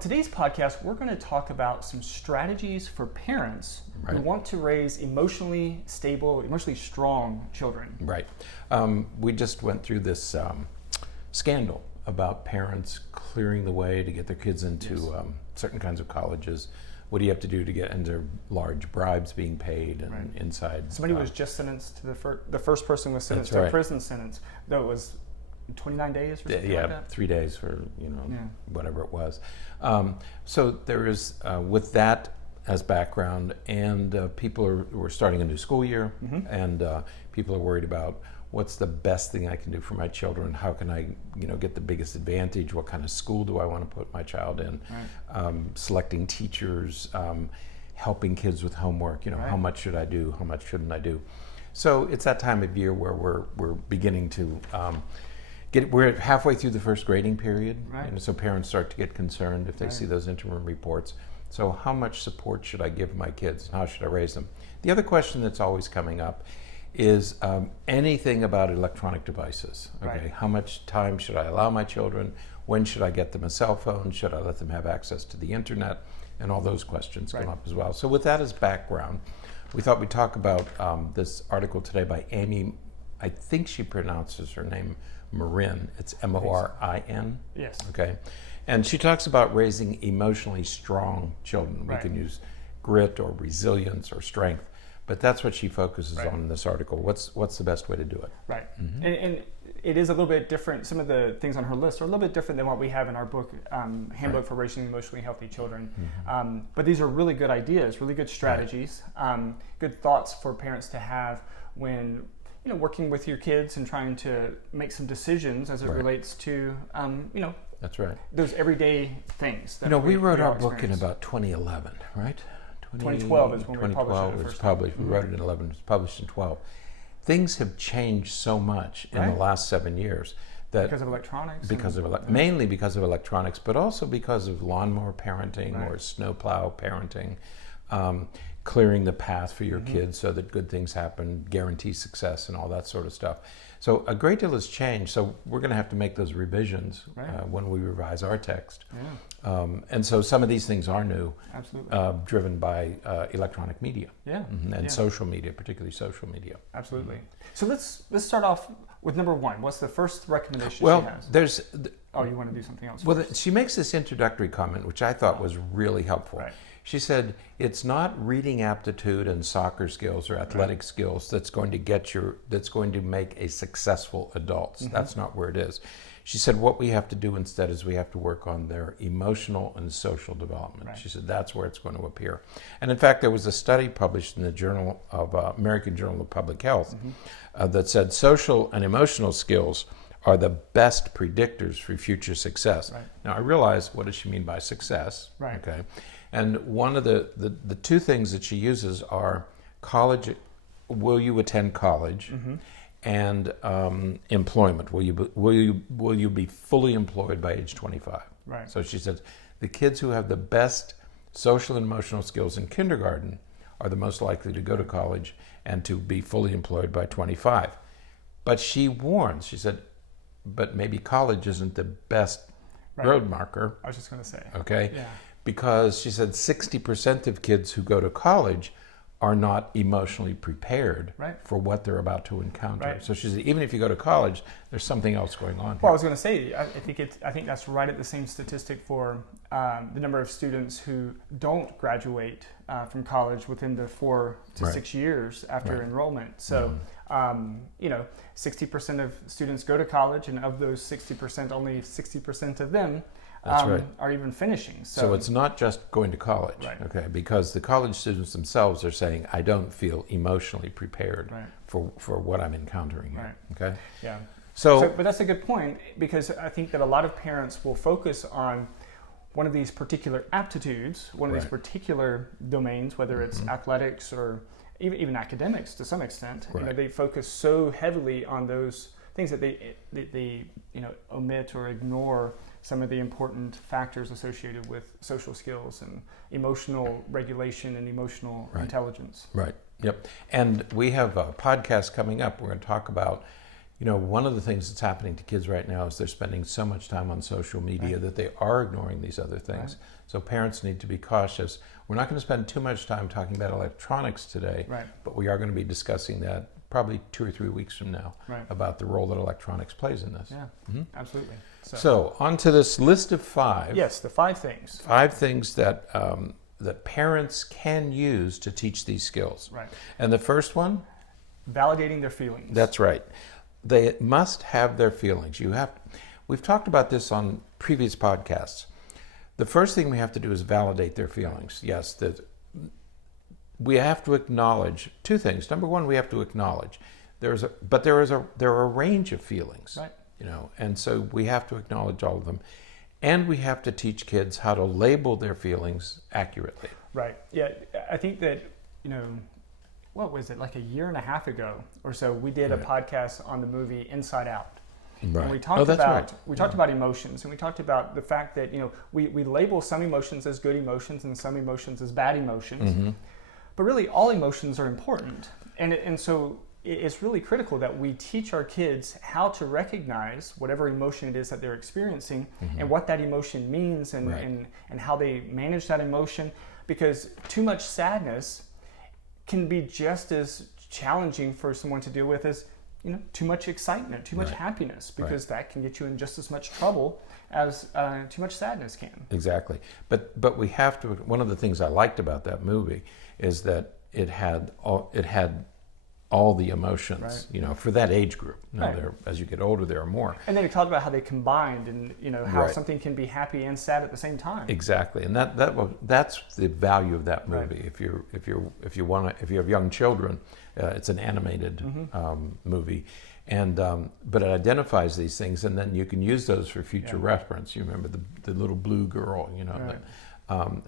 On today's podcast, we're going to talk about some strategies for parents who want to raise emotionally stable, emotionally strong children. Right. We just went through this scandal about parents clearing the way to get their kids into certain kinds of colleges. What do you have to do to get into large bribes being paid and inside? Somebody was just sentenced to the first person was sentenced to a prison sentence, though it was 29 days or something like that? 3 days for, whatever it was. So there is, with that as background, and people were starting a new school year, and people are worried about what's the best thing I can do for my children? How can I, get the biggest advantage? What kind of school do I want to put my child in? Selecting teachers, helping kids with homework. How much should I do? How much shouldn't I do? So it's that time of year where we're beginning to we're halfway through the first grading period, and so parents start to get concerned if they see those interim reports. So how much support should I give my kids, and how should I raise them? The other question that's always coming up is anything about electronic devices. Okay, how much time should I allow my children? When should I get them a cell phone? Should I let them have access to the internet? And all those questions come up as well. So with that as background, we thought we'd talk about this article today by Amy, I think she pronounces her name Morin. It's Morin. Yes. Okay. And she talks about raising emotionally strong children. We can use grit or resilience or strength, but that's what she focuses on in this article. What's the best way to do it? Right. And it is a little bit different. Some of the things on her list are a little bit different than what we have in our book, Handbook for Raising Emotionally Healthy Children. But these are really good ideas, really good strategies, good thoughts for parents to have when working with your kids and trying to make some decisions as it relates to, That's right. those everyday things. That we wrote our book in about 2011, right? 2012 is when we published it. We wrote it in 11. It was published in 12. Things have changed so much in the last 7 years that because of electronics. Mainly because of electronics, but also because of lawnmower parenting or snowplow parenting. Clearing the path for your kids so that good things happen, guarantee success, and all that sort of stuff. So a great deal has changed. So we're going to have to make those revisions when we revise our text. And so some of these things are new, driven by electronic media and social media, particularly social media. Absolutely. So let's start off with number one. What's the first recommendation she has? There's... you want to do something else? Well, she makes this introductory comment, which I thought was really helpful. She said, it's not reading aptitude and soccer skills or athletic skills that's going to make a successful adults. That's not where it is. She said, what we have to do instead is we have to work on their emotional and social development. She said, that's where it's going to appear. And in fact, there was a study published in the Journal of American Journal of Public Health that said social and emotional skills are the best predictors for future success. Now, I realize, what does she mean by success? Okay. And one of the two things that she uses are college, will you attend college, and employment. Will you be fully employed by age 25? So she says the kids who have the best social and emotional skills in kindergarten are the most likely to go to college and to be fully employed by 25. But she warns, she said, but maybe college isn't the best road marker. I was just going to say. Okay. Yeah. Because she said 60% of kids who go to college are not emotionally prepared for what they're about to encounter. So she said, even if you go to college, there's something else going on here. Well, I was going to say, I think that's right at the same statistic for the number of students who don't graduate from college within the 4 to 6 years after enrollment. So, 60% of students go to college, and of those 60%, only 60% of them are even finishing. So it's not just going to college, okay? Because the college students themselves are saying, I don't feel emotionally prepared for what I'm encountering here, okay? Yeah. So, but that's a good point, because I think that a lot of parents will focus on one of these particular aptitudes, one of these particular domains, whether it's athletics or even academics to some extent. They focus so heavily on those things that they omit or ignore some of the important factors associated with social skills and emotional regulation and emotional intelligence. Right. Yep. And we have a podcast coming up. We're going to talk about one of the things that's happening to kids right now is they're spending so much time on social media that they are ignoring these other things. So parents need to be cautious. We're not going to spend too much time talking about electronics today, but we are going to be discussing that probably 2 or 3 weeks from now about the role that electronics plays in this. Yeah, absolutely. So on to this list of 5. Yes, the 5 things. 5 things that that parents can use to teach these skills. Right. And the first one? Validating their feelings. That's right. They must have their feelings. We've talked about this on previous podcasts. The first thing we have to do is validate their feelings. Yes, we have to acknowledge 2 things. Number one, we have to acknowledge there are a range of feelings. Right. And so we have to acknowledge all of them. And we have to teach kids how to label their feelings accurately. Right. Yeah, I think that, what was it, like a year and a half ago or so, we did a podcast on the movie Inside Out. Right. And we talked about emotions, and we talked about the fact that, we label some emotions as good emotions and some emotions as bad emotions. But really all emotions are important. And so it's really critical that we teach our kids how to recognize whatever emotion it is that they're experiencing and what that emotion means and how they manage that emotion, because too much sadness can be just as challenging for someone to deal with as too much excitement, too much happiness, because that can get you in just as much trouble as too much sadness can. Exactly. But we have to, one of the things I liked about that movie is that it had all the emotions, for that age group. As you get older, there are more. And then it talked about how they combined, and how something can be happy and sad at the same time. Exactly, and that's the value of that movie. If you have young children, it's an animated movie, and but it identifies these things, and then you can use those for future reference. You remember the little blue girl,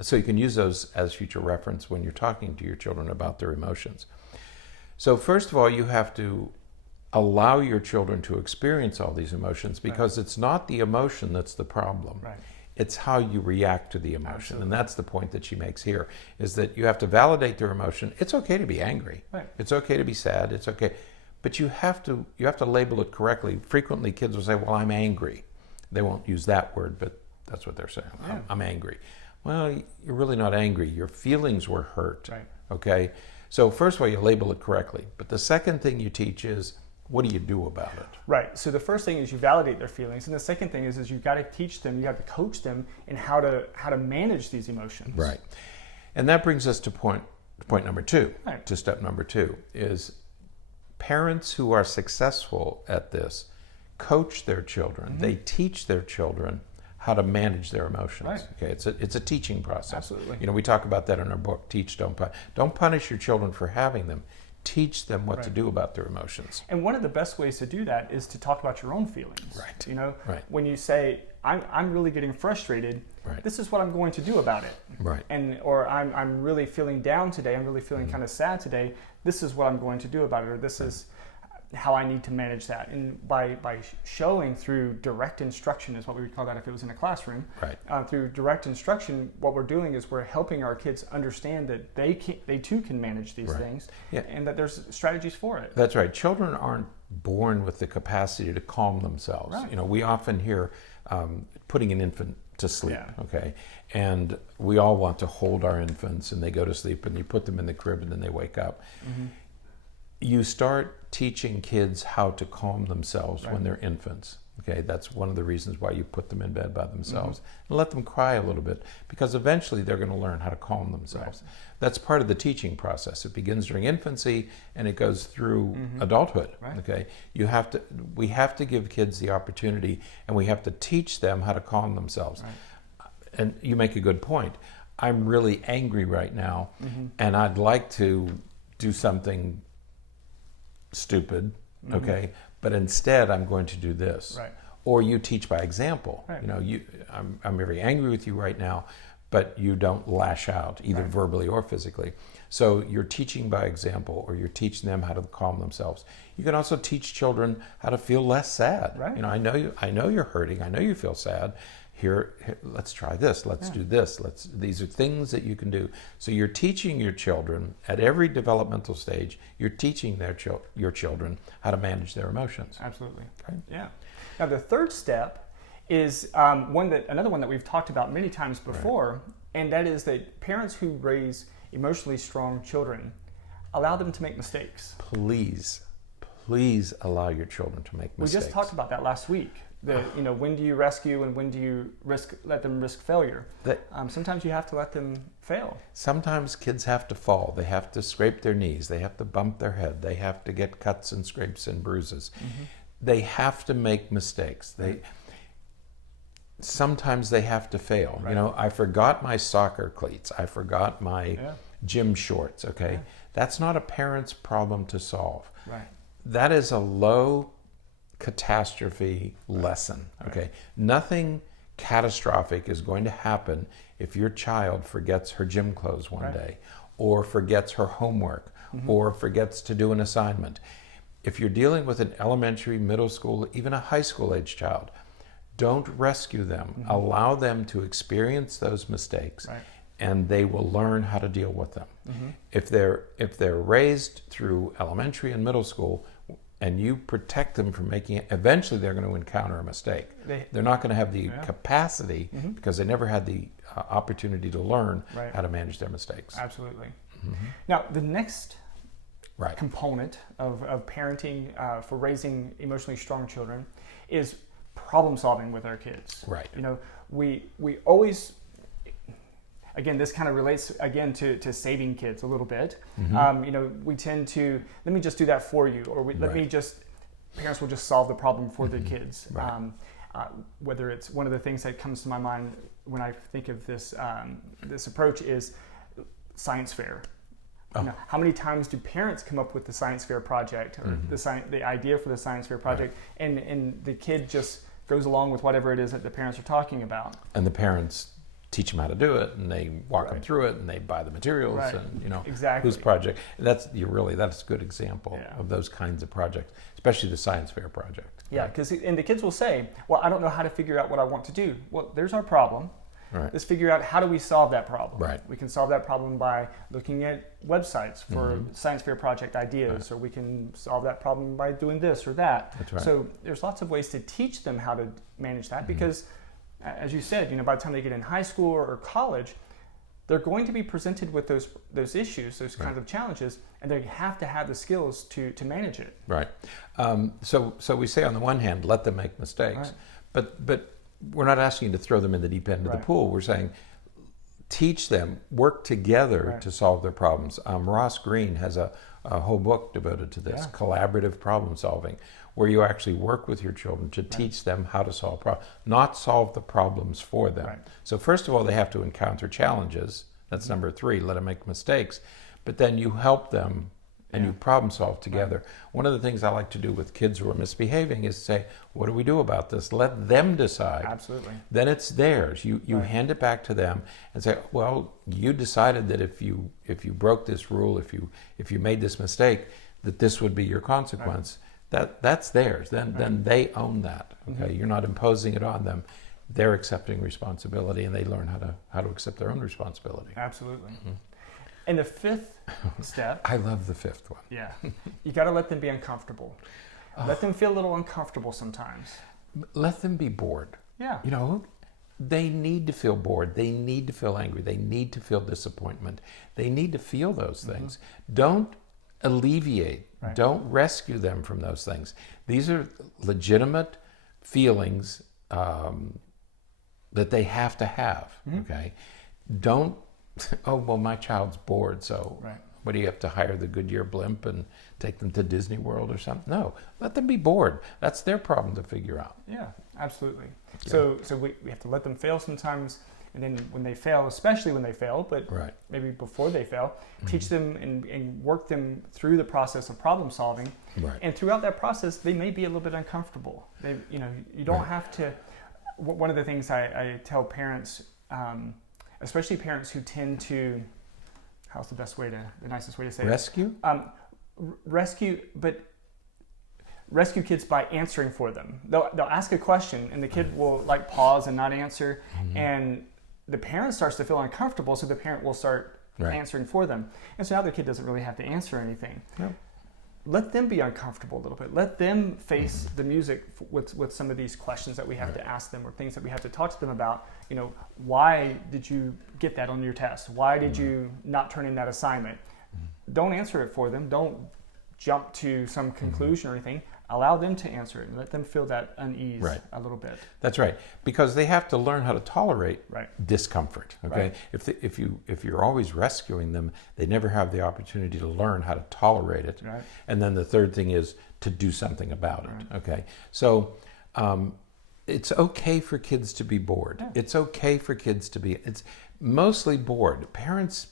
so you can use those as future reference when you're talking to your children about their emotions. So first of all, you have to allow your children to experience all these emotions, because it's not the emotion that's the problem. Right. It's how you react to the emotion. Absolutely. And that's the point that she makes here, is that you have to validate their emotion. It's okay to be angry. Right. It's okay to be sad. It's okay. But you have to label it correctly. Frequently kids will say, well, I'm angry. They won't use that word, but that's what they're saying. Yeah. I'm angry. Well, you're really not angry. Your feelings were hurt. Right. Okay? So first of all, you label it correctly. But the second thing you teach is, what do you do about it? Right. So the first thing is you validate their feelings, and the second thing is you've got to teach them, you have to coach them in how to manage these emotions. Right. And that brings us to point number 2. Right. To step number 2 is parents who are successful at this coach their children. They teach their children how to manage their emotions. Right. Okay, it's a teaching process. Absolutely. We talk about that in our book, Teach, Don't Punish. Don't punish your children for having them. Teach them what to do about their emotions. And one of the best ways to do that is to talk about your own feelings. Right. Right. When you say, I'm really getting frustrated, this is what I'm going to do about it. Right. Or I'm really feeling down today, I'm really feeling kind of sad today, this is what I'm going to do about it, or this is how I need to manage that. And by showing through direct instruction, is what we would call that if it was in a classroom. Right. Through direct instruction, what we're doing is we're helping our kids understand that they too can manage these things, and that there's strategies for it. That's right. Children aren't born with the capacity to calm themselves. Right. We often hear putting an infant to sleep. Okay, and we all want to hold our infants, and they go to sleep, and you put them in the crib, and then they wake up. You start teaching kids how to calm themselves when they're infants. Okay, that's one of the reasons why you put them in bed by themselves and let them cry a little bit, because eventually they're going to learn how to calm themselves. That's part of the teaching process. It begins during infancy and it goes through adulthood. Okay, we have to give kids the opportunity, and we have to teach them how to calm themselves. And you make a good point. I'm really angry right now, and I'd like to do something stupid, okay, but instead I'm going to do this. Or you teach by example. I'm very angry with you right now, but you don't lash out either verbally or physically. So you're teaching by example, or you're teaching them how to calm themselves. You can also teach children how to feel less sad. I know you're hurting. I know you feel sad. here, let's try this, let's do this, these are things that you can do. So you're teaching your children at every developmental stage, you're teaching your children how to manage their emotions. Absolutely. Okay? Yeah. Now the third step is another one that we've talked about many times before, and that is that parents who raise emotionally strong children, allow them to make mistakes. Please allow your children to make mistakes. We just talked about that last week. When do you rescue and when do you let them risk failure? Sometimes you have to let them fail. Sometimes kids have to fall. They have to scrape their knees. They have to bump their head. They have to get cuts and scrapes and bruises. Mm-hmm. They have to make mistakes. Sometimes they have to fail. Right. I forgot my soccer cleats. I forgot my gym shorts. Okay, that's not a parent's problem to solve. Right. That is a low catastrophe lesson. Okay, nothing catastrophic is going to happen if your child forgets her gym clothes one day, or forgets her homework, or forgets to do an assignment. If you're dealing with an elementary, middle school, even a high school age child, don't rescue them. Allow them to experience those mistakes, and they will learn how to deal with them. If they're raised through elementary and middle school, and you protect them from making it, eventually they're going to encounter a mistake. They're not going to have the capacity because they never had the opportunity to learn how to manage their mistakes. Absolutely. Now, the next component of parenting for raising emotionally strong children is problem solving with our kids. Right. We always, again, this kind of relates again to saving kids a little bit. We tend to, let me just do that for you, or parents will just solve the problem for their kids. Whether it's one of the things that comes to my mind when I think of this approach is science fair. How many times do parents come up with the science fair project or the idea for the science fair project, and the kid just goes along with whatever it is that the parents are talking about, and the parents teach them how to do it, and they walk them through it, and they buy the materials, and exactly whose project. That's a good example of those kinds of projects, especially the science fair project. Yeah, because the kids will say, "Well, I don't know how to figure out what I want to do." Well, there's our problem. Let's figure out how do we solve that problem. We can solve that problem by looking at websites for science fair project ideas, or we can solve that problem by doing this or that. That's right. So there's lots of ways to teach them how to manage that, because as you said, by the time they get in high school or college, they're going to be presented with those issues, those kinds of challenges, and they have to have the skills to manage it. Right. So we say on the one hand, let them make mistakes, but we're not asking you to throw them in the deep end of the pool. We're saying teach them, work together to solve their problems. Ross Greene has a whole book devoted to this, collaborative problem solving, where you actually work with your children to teach them how to solve problems, not solve the problems for them. So first of all, they have to encounter challenges. That's number 3, let them make mistakes. But then you help them and you problem solve together. One of the things I like to do with kids who are misbehaving is say, what do we do about this? Let them decide. Absolutely. Then it's theirs. You hand it back to them and say, well, you decided that if you broke this rule, if you made this mistake, that this would be your consequence. That's theirs. Then they own that. Okay, you're not imposing it on them. They're accepting responsibility, and they learn how to accept their own responsibility. Absolutely. And the 5th step. I love the 5th one. Yeah. You got to let them be uncomfortable. Let them feel a little uncomfortable sometimes. Let them be bored. Yeah. They need to feel bored. They need to feel angry. They need to feel disappointment. They need to feel those things. Don't alleviate. Don't rescue them from those things. These are legitimate feelings that they have to have. Okay. Don't. Oh, well, my child's bored, so what do you have to hire the Goodyear blimp and take them to Disney World or something? No, let them be bored. That's their problem to figure out. Yeah, absolutely. Yeah. So we have to let them fail sometimes, and then when they fail, especially when they fail, but maybe before they fail, teach them and work them through the process of problem solving. And throughout that process, they may be a little bit uncomfortable. You don't have to. One of the things I tell parents, especially parents who tend to, how's the nicest way to say rescue? Rescue, but rescue kids by answering for them. They'll ask a question, and the kid will like pause and not answer, and the parent starts to feel uncomfortable, so the parent will start answering for them. And so now the kid doesn't really have to answer anything. Yep. Let them be uncomfortable a little bit. Let them face the music with some of these questions that we have to ask them, or things that we have to talk to them about. You know, why did you get that on your test? Why did you not turn in that assignment? Don't answer it for them. Don't jump to some conclusion or anything. Allow them to answer it and let them feel that unease a little bit. That's right, because they have to learn how to tolerate discomfort. Okay, if you're always rescuing them, they never have the opportunity to learn how to tolerate it. Right. And then the third thing is to do something about it. Okay, so it's okay for kids to be bored. Yeah. It's okay for kids to be. It's mostly bored. Parents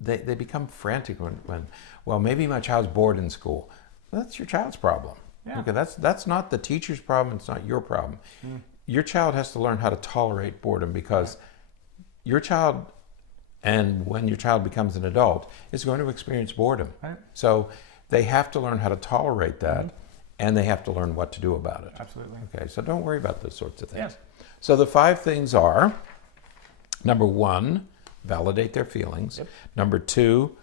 they become frantic when well, maybe my child's bored in school. Well, that's your child's problem. Yeah. Okay, that's not the teacher's problem. It's not your problem. Your child has to learn how to tolerate boredom, because your child, and when your child becomes an adult, is going to experience boredom. Right. So they have to learn how to tolerate that, and they have to learn what to do about it. Absolutely. Okay, so don't worry about those sorts of things. Yes. So the 5 things are: number 1, validate their feelings. Yep. Number 2,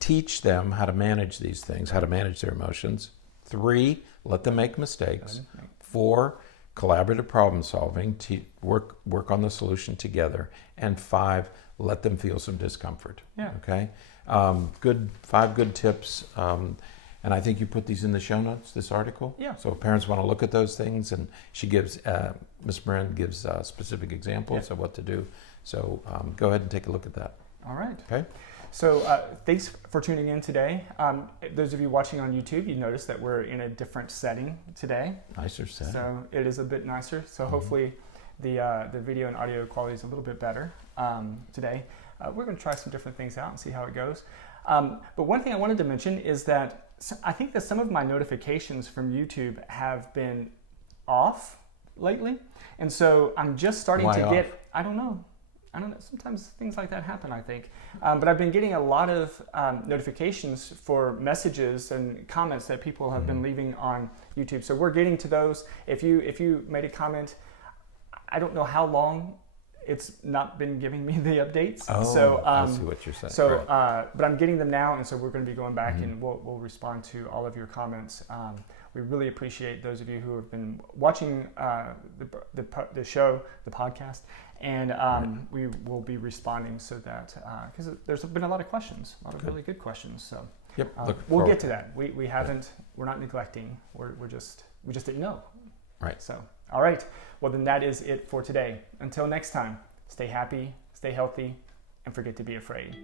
teach them how to manage these things, how to manage their emotions. 3, let them make mistakes. 4, collaborative problem solving, work on the solution together. And 5, let them feel some discomfort. Yeah. Okay. 5 good tips. And I think you put these in the show notes, this article. Yeah. So if parents want to look at those things, and she gives, Ms. Moran gives specific examples of what to do. So go ahead and take a look at that. All right. Okay. So thanks for tuning in today. Those of you watching on YouTube, you notice that we're in a different setting today. Nicer setting. So it is a bit nicer. So hopefully the video and audio quality is a little bit better today. We're going to try some different things out and see how it goes. But one thing I wanted to mention is that I think that some of my notifications from YouTube have been off lately. And so I'm just starting to get, I don't know, sometimes things like that happen, I think. But I've been getting a lot of notifications for messages and comments that people have been leaving on YouTube. So we're getting to those. If you made a comment, I don't know how long it's not been giving me the updates. Oh, so, I see what you're saying. So, but I'm getting them now, and so we're going to be going back and we'll respond to all of your comments. We really appreciate those of you who have been watching the show, the podcast, and we will be responding so that, because there's been a lot of questions, a lot of really good questions. So we'll get to that. We're not neglecting. We just didn't know. Right. So, all right. Well, then that is it for today. Until next time, stay happy, stay healthy, and forget to be afraid.